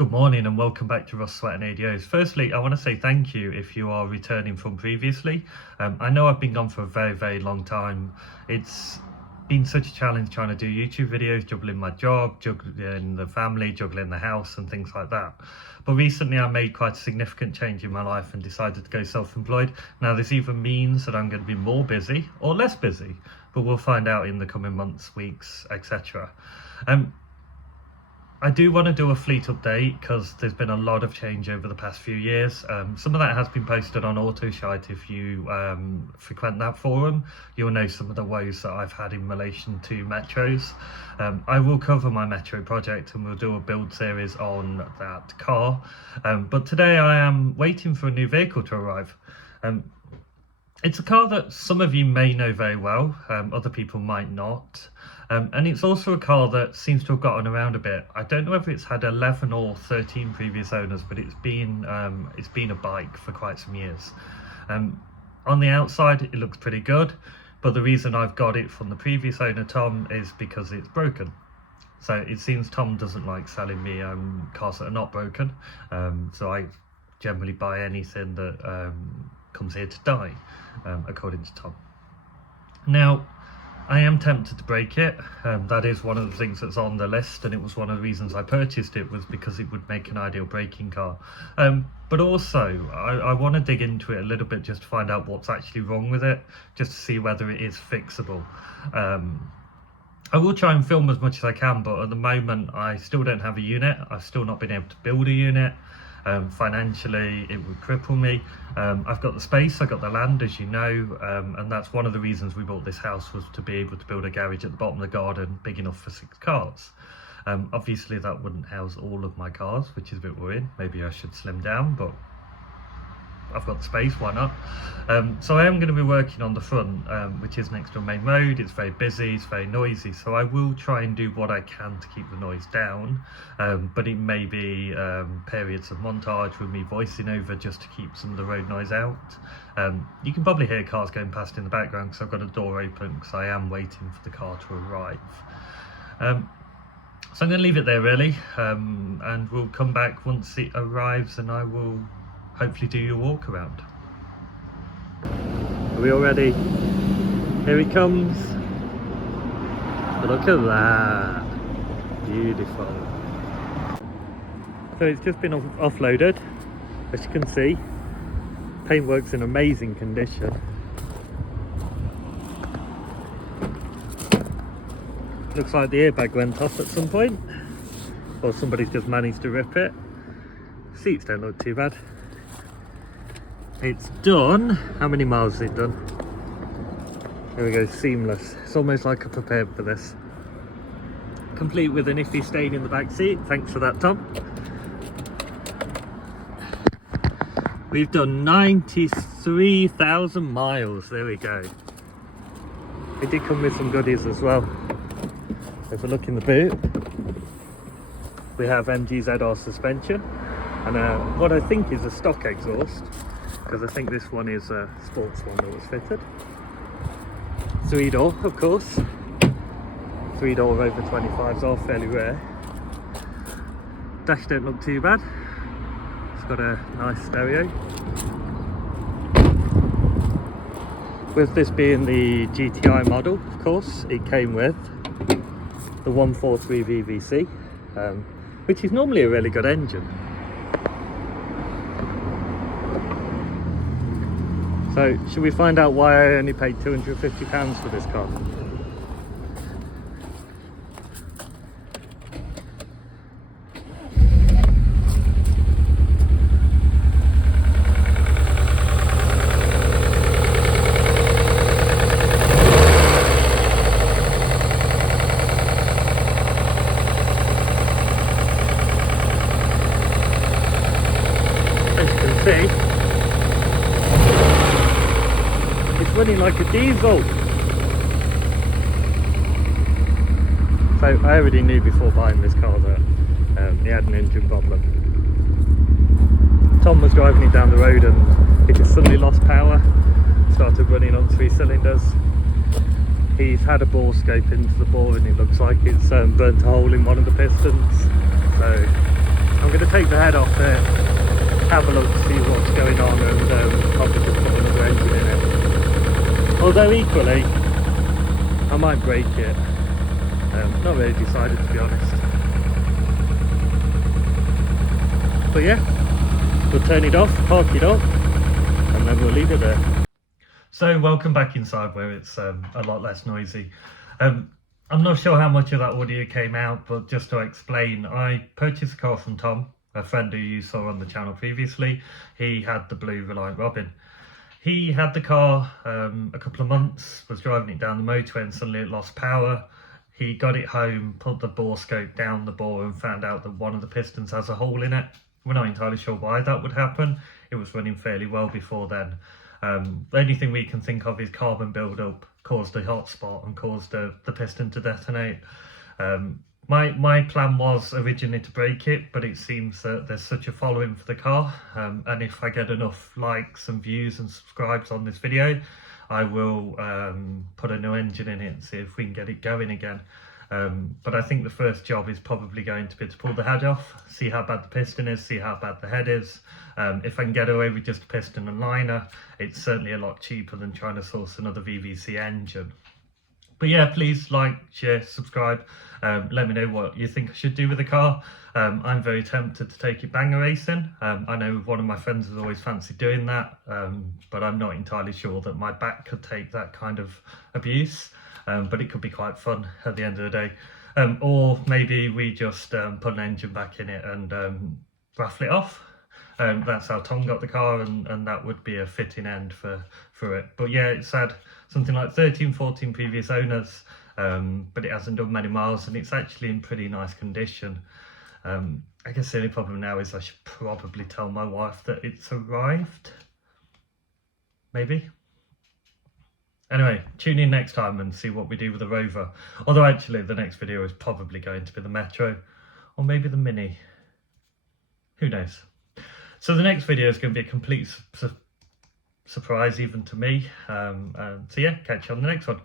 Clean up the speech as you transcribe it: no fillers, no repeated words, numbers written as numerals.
Good morning and welcome back to Ross Sweat and ADOs. Firstly, I want to say thank you if you are returning from previously. I know I've been gone for a very long time. It's been such a challenge trying to do YouTube videos, juggling my job, juggling the family, juggling the house and things like that. But recently I made quite a significant change in my life and decided to go self-employed. Now this either means that I'm going to be more busy or less busy, but we'll find out in the coming months, weeks, etc. I do want to do a fleet update because there's been a lot of change over the past few years. Some of that has been posted on AutoShite. If you frequent that forum, you'll know some of the woes that I've had in relation to metros. I will cover my metro project and we'll do a build series on that car. But today I am waiting for a new vehicle to arrive. It's a car that some of you may know very well, other people might not. And it's also a car that seems to have gotten around a bit. I don't know whether it's had 11 or 13 previous owners, but it's been a bike for quite some years. On the outside, it looks pretty good, but the reason I've got it from the previous owner, Tom, is because it's broken. So it seems Tom doesn't like selling me cars that are not broken. So I generally buy anything that comes here to die, according to Tom. Now, I am tempted to break it. That is one of the things that's on the list, and it was one of the reasons I purchased it, was because it would make an ideal braking car. But also, I want to dig into it a little bit just to find out what's actually wrong with it, just to see whether it is fixable. I will try and film as much as I can, but at the moment I still don't have a unit. I've still not been able to build a unit. Financially it would cripple me. I've got the space, I've got the land, as you know, and that's one of the reasons we bought this house, was to be able to build a garage at the bottom of the garden big enough for 6 cars. Obviously that wouldn't house all of my cars, which is a bit worrying. Maybe I should slim down, but I've got the space, why not? So I am going to be working on the front, which is next to a main road. It's very busy, it's very noisy, so I will try and do what I can to keep the noise down, but it may be periods of montage with me voicing over just to keep some of the road noise out. You can probably hear cars going past in the background because I've got a door open because I am waiting for the car to arrive. So I'm going to leave it there really, and we'll come back once it arrives and I will hopefully do your walk around. Are we all ready? Here he comes. Look at that. Beautiful. So it's just been offloaded. As you can see, paintwork's in amazing condition. Looks like the airbag went off at some point, or somebody's just managed to rip it. Seats don't look too bad. It's done. How many miles has it done? There we go, seamless. It's almost like I prepared for this. Complete with an iffy stain in the back seat. Thanks for that, Tom. We've done 93,000 miles. There we go. It did come with some goodies as well. If we look in the boot, we have MGZR suspension and what I think is a stock exhaust, because I think this one is a sports one that was fitted. 3-door, of course. 3-door over 25s are fairly rare. Dash don't look too bad. It's got a nice stereo. With this being the GTI model, of course, it came with the 143 VVC, which is normally a really good engine. So, should we find out why I only paid £250 for this car? As you can see, running like a diesel. So I already knew before buying this car that it had an engine problem. Tom was driving it down the road and it just suddenly lost power, started running on 3 cylinders. He's had a bore scope into the bore and it looks like it's burnt a hole in one of the pistons. So I'm I'm going to take the head off there, have a look, see what's going on, and probably just put another engine in it. Although equally, I might break it. Not really decided, to be honest. But yeah, we'll turn it off, park it up, and then we'll leave it there. So welcome back inside where it's a lot less noisy. I'm not sure how much of that audio came out, but just to explain, I purchased a car from Tom, a friend who you saw on the channel previously. He had the blue Reliant Robin. He had the car a couple of months, was driving it down the motorway, and suddenly it lost power. He got it home, put the bore scope down the bore, and found out that one of the pistons has a hole in it. We're not entirely sure why that would happen. It was running fairly well before then. The only thing we can think of is carbon build-up caused a hot spot and caused the piston to detonate. My plan was originally to break it, but it seems that there's such a following for the car, and if I get enough likes and views and subscribes on this video, I will put a new engine in it and see if we can get it going again. But I think the first job is probably going to be to pull the head off, see how bad the piston is, see how bad the head is. If I can get away with just a piston and liner, it's certainly a lot cheaper than trying to source another VVC engine. But yeah, please like, share, subscribe. Let me know what you think I should do with the car. I'm very tempted to take it banger racing. I know one of my friends has always fancied doing that, but I'm not entirely sure that my back could take that kind of abuse. But it could be quite fun at the end of the day. Or maybe we just put an engine back in it and raffle it off. That's how Tom got the car, and that would be a fitting end for it. But yeah, it's had something like 13, 14 previous owners, but it hasn't done many miles, and it's actually in pretty nice condition. I guess the only problem now is I should probably tell my wife that it's arrived. Maybe. Anyway, tune in next time and see what we do with the Rover. Although actually the next video is probably going to be the Metro, or maybe the Mini. Who knows? So the next video is going to be a complete surprise even to me. So yeah, catch you on the next one.